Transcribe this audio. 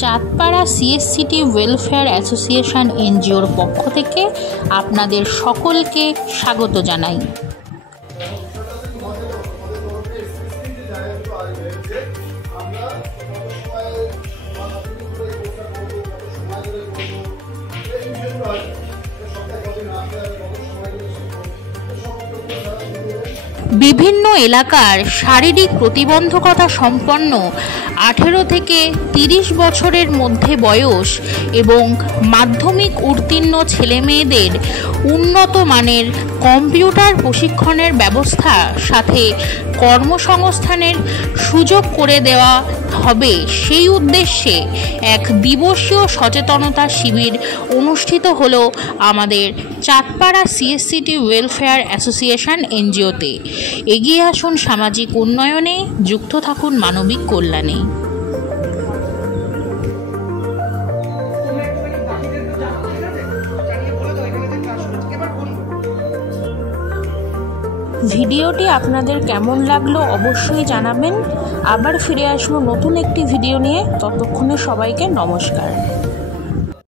Chandpara সিএসসিটি welfare association এনজিওর পক্ষ থেকে আপনাদের সকলকে স্বাগত জানাই। বিভিন্ন এলাকার শারীরিক প্রতিবন্ধকতা সম্পন্ন 18 থেকে 30 বছরের মধ্যে বয়স এবং মাধ্যমিক উত্তীর্ণ ছেলেমেয়েদের উন্নত মানের কম্পিউটার প্রশিক্ষণের ব্যবস্থা সাথে কর্মসংস্থানের সুযোগ করে দেওয়া হবে, সেই উদ্দেশ্যে এক দিবসীয় সচেতনতা শিবির অনুষ্ঠিত হলো আমাদের চাঁদপাড়া সিএসসিটি ওয়েলফেয়ার অ্যাসোসিয়েশন এনজিওতে। এগিয়ে আসুন সামাজিক উন্নয়নে, যুক্ত থাকুন মানবিক কল্যাণে। ভিডিওটি আপনাদের কেমন লাগলো অবশ্যই জানাবেন। আবার ফিরে আসবো নতুন একটি ভিডিও নিয়ে। ততক্ষণে সবাইকে নমস্কার।